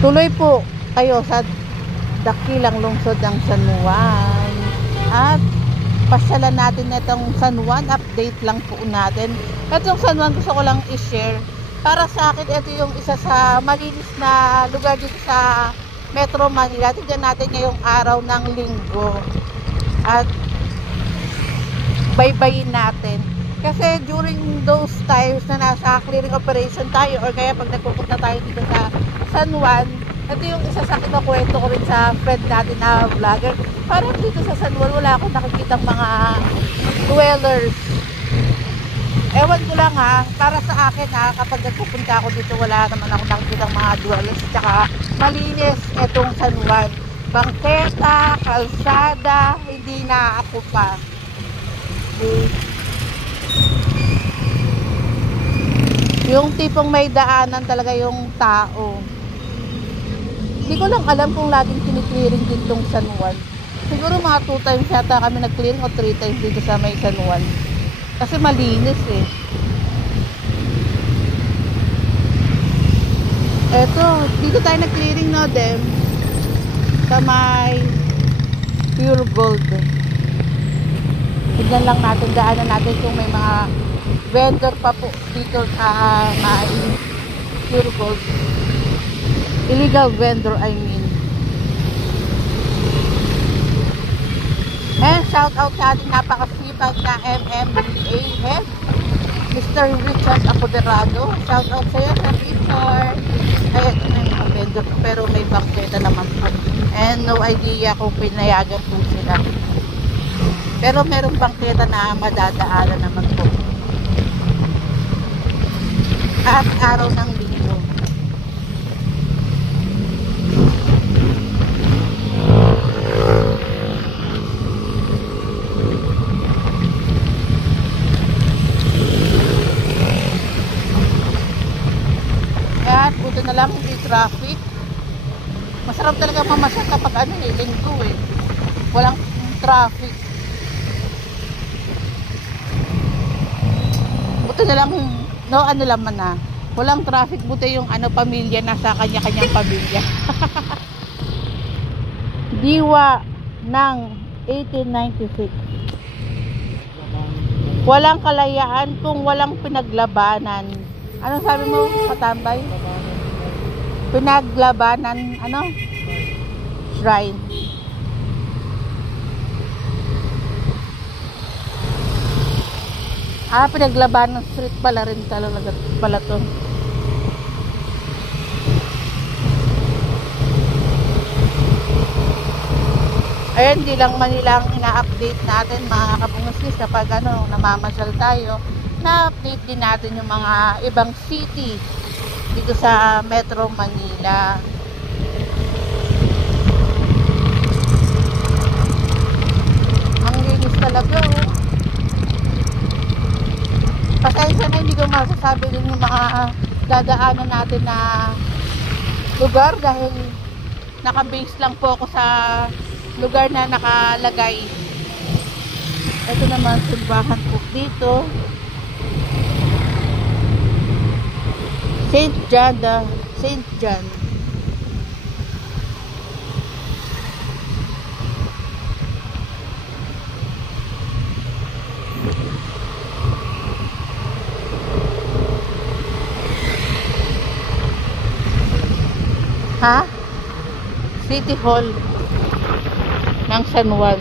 Tuloy po kayo sa dakilang lungsod ng San Juan at pasyalan natin itong San Juan. Update lang po natin. Itong San Juan gusto ko lang i-share. Para sa akin, ito yung isa sa malinis na lugar dito sa Metro Manila. Tignan natin ngayong araw ng linggo at baybayin natin. Kasi during those times na nasa clearing operation tayo or kaya pag nagpupunta tayo dito sa San Juan, ito yung isa sa kinakwento ko rin sa friend natin na vlogger. Parang dito sa San Juan wala akong nakikitang mga dwellers. Ewan ko lang ha, para sa akin ha, kapag nagpupunta ako dito wala naman ako nakikitang mga dwellers. Tsaka malinis itong San Juan. Bangketa, kalsada, hindi na ako pa. Okay. Yung tipong may daanan talaga yung tao. Hindi ko lang alam kung laging kiniklearing dito yung San Juan. Siguro mga 2 times yata kami nag-clearing o 3 times dito sa may San Juan. Kasi malinis eh. Eto, dito tayo nag-clearing no, Dem. Sa may Pure Gold. Tignan lang natin, daanan natin kung may mga vendor pa po dito sa may Pure Gold. Illegal vendor, I mean. And shout out sa ating napakasipag na MMDA head, Mr. Richard Apoderado. Shout out sa iyo, Sir Richard. Ay, may mga vendor pero may bangketa naman po. And no idea kung pinayagan po sila. Pero merong bangketa na madadaanan naman po. At araw ng linggo. At buti na lang hindi traffic. Masarap talaga mamasyal kapag ano eh, linggo eh. Walang traffic. Buti na lang no, ano naman na. Walang traffic, buti yung ano pamilya nasa kanya-kanyang pamilya. Diwa ng 1896. Walang kalayaan kung walang pinaglabanan. Anong sabi mo, Patambay? Pinaglabanan, ano? Shrine. Pinaglabanan street pala rin talaga pala to. Ayan, di lang Manila ang ina-update natin mga kabungusis kapag ano, namamasyal tayo. Na-update din natin yung mga ibang city dito sa Metro Manila. Ang linis talaga oh. Pasensya na hindi ko masasabi din yung mga dadaanan natin na lugar dahil naka-base lang po ako sa lugar na nakalagay. Ito naman simbahan po dito. St. John. Ha? City Hall ng San Juan.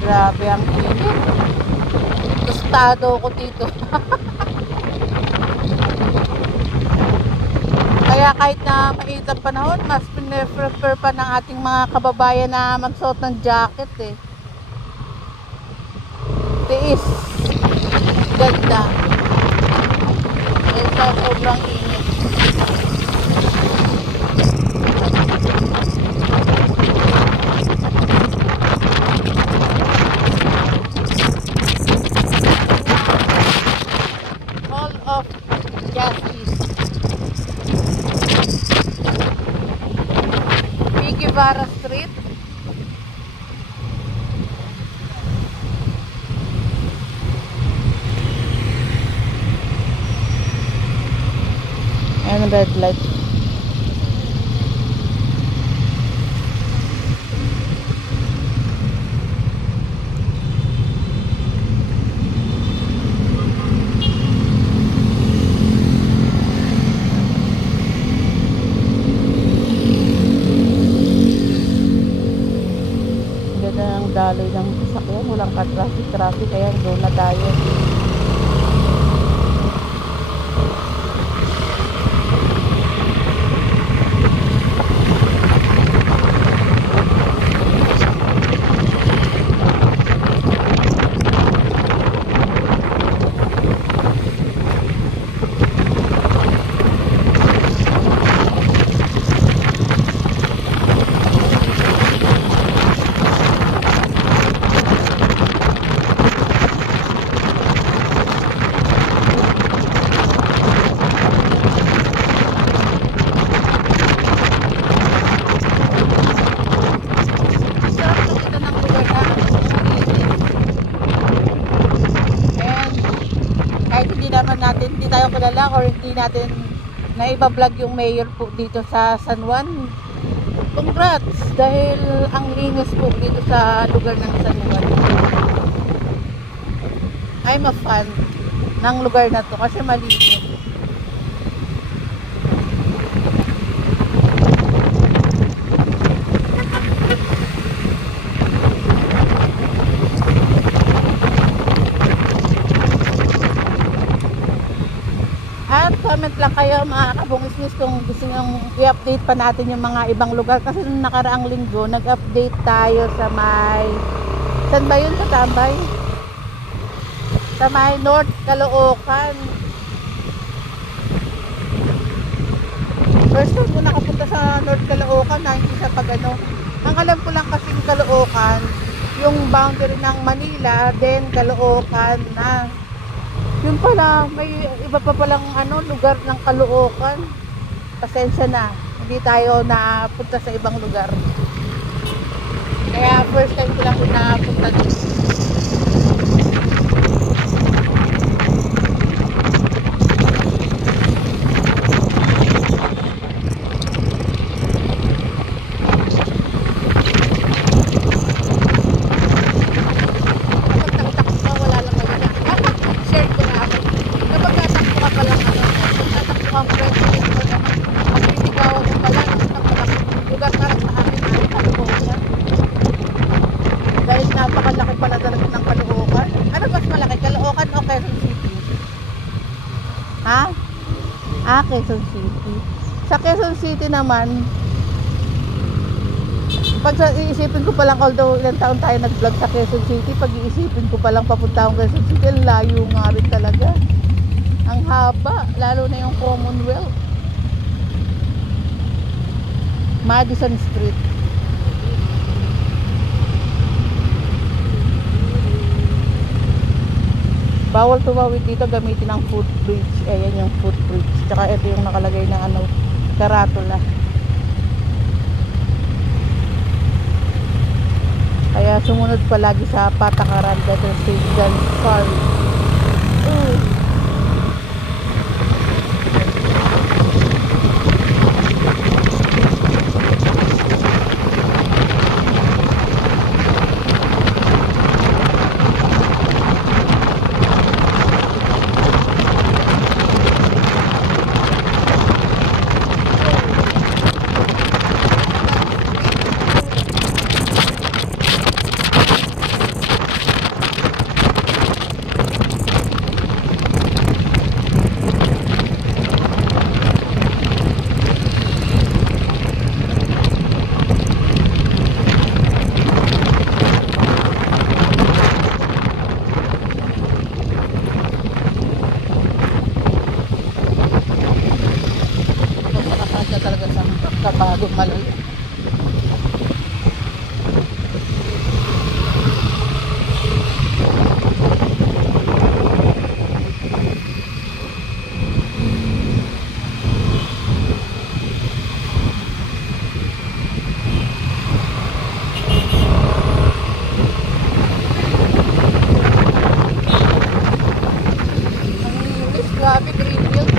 Grabe ang init. Tostado ko dito. Kaya kahit na mainit ang panahon, mas prefer pa ng ating mga kababayan na magsuot ng jacket eh. Tiis. Ganda. Ito sobrang init. Guevara Street. And red light. Daloy ng sasakyan, walang ka-traffic, kaya doon na tayo. Hindi tayo kilala or hindi natin na iba-vlog yung mayor po dito sa San Juan. Congrats! Dahil ang linis po dito sa lugar ng San Juan. I'm a fan ng lugar na to kasi malinis. Comment lang kayo mga kabungisnis kung gusto nyo i-update pa natin yung mga ibang lugar kasi nung nakaraang linggo nag-update tayo sa may saan ba yun? Sa Tambay? Sa may North Caloocan. First time ko nakapunta sa North Caloocan na hindi sa pagano. Ang alam ko lang kasing Caloocan yung boundary ng Manila then Caloocan na yun pala, may iba pa palang lugar ng Caloocan. Pasensya na, hindi tayo napunta sa ibang lugar. Kaya first time ko lang napunta dito. Napakalaki pala talaga ng Caloocan. Ano mas malaki? Caloocan o Quezon City? Ha? Quezon City. Sa Quezon City naman, pag iisipin ko palang, although ilang taon tayo nag-vlog sa Quezon City, pag iisipin ko palang papunta akong Quezon City, ang layo nga rin talaga. Ang haba, lalo na yung Commonwealth. Madison Street. Bawal tumawid dito, gamitin ang footbridge. Ayan yung footbridge. Tsaka ito yung nakalagay na karatula. Kaya sumunod palagi sa patakaran dahil safe than sorry. Kabagong malala. Grabe, Greenfield.